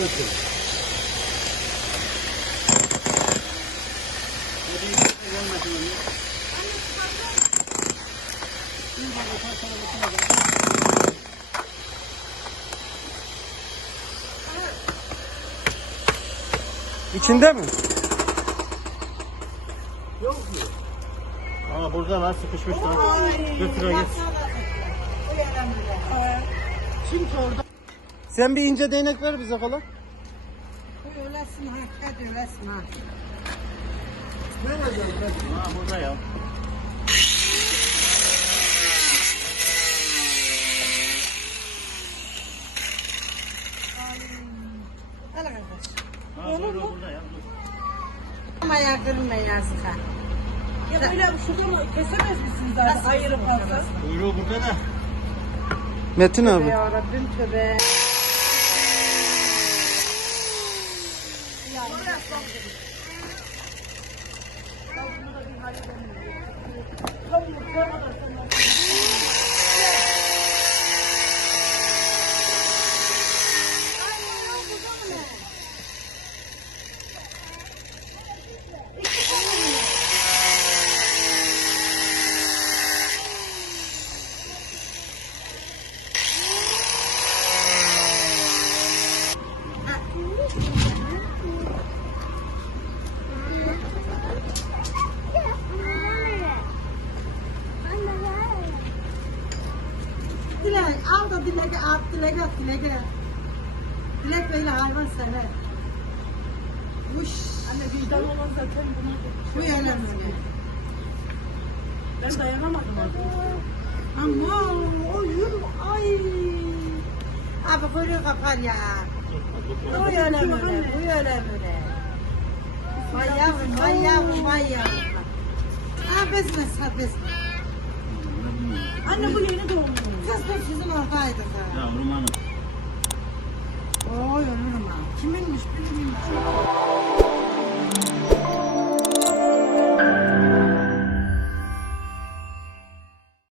Götür. İçinde mi? Yok mu? Aa burada lan sıkışmış lan. Götür git. Şimdi orada. Sen bir ince değnek ver bize falan. Öylesin ha, hadi öylesin ha. Nerede? Ha burada ya. Al kardeş. Ha burada ya. Ama yakırma yazık ha. Ya böyle şurada mı kesemez misiniz zaten ayırıp alsanız? Kuyruğu burada da. Metin abi. Ya Rabbim tövbe. Dilek al da Dilek'e at, Dilek'e at, Dilek'e. Dilek böyle hayvan sever. Uş. Anne vicdan olan zaten bunu Bu yerler böyle. ben dayanamadım artık. Ama oyun ay. Abi kuyruğu kapar ya. Bu öyle böyle, bu öyle böyle. Vay yavrum, vay yavrum, vay yavrum. Ha besme, ha besme. Anne bu yeni doğumlu. Kız bu sizin oradaydı da. Yavrum hanım. Oy ölürüm ha. Kiminmiş bilmiyorum.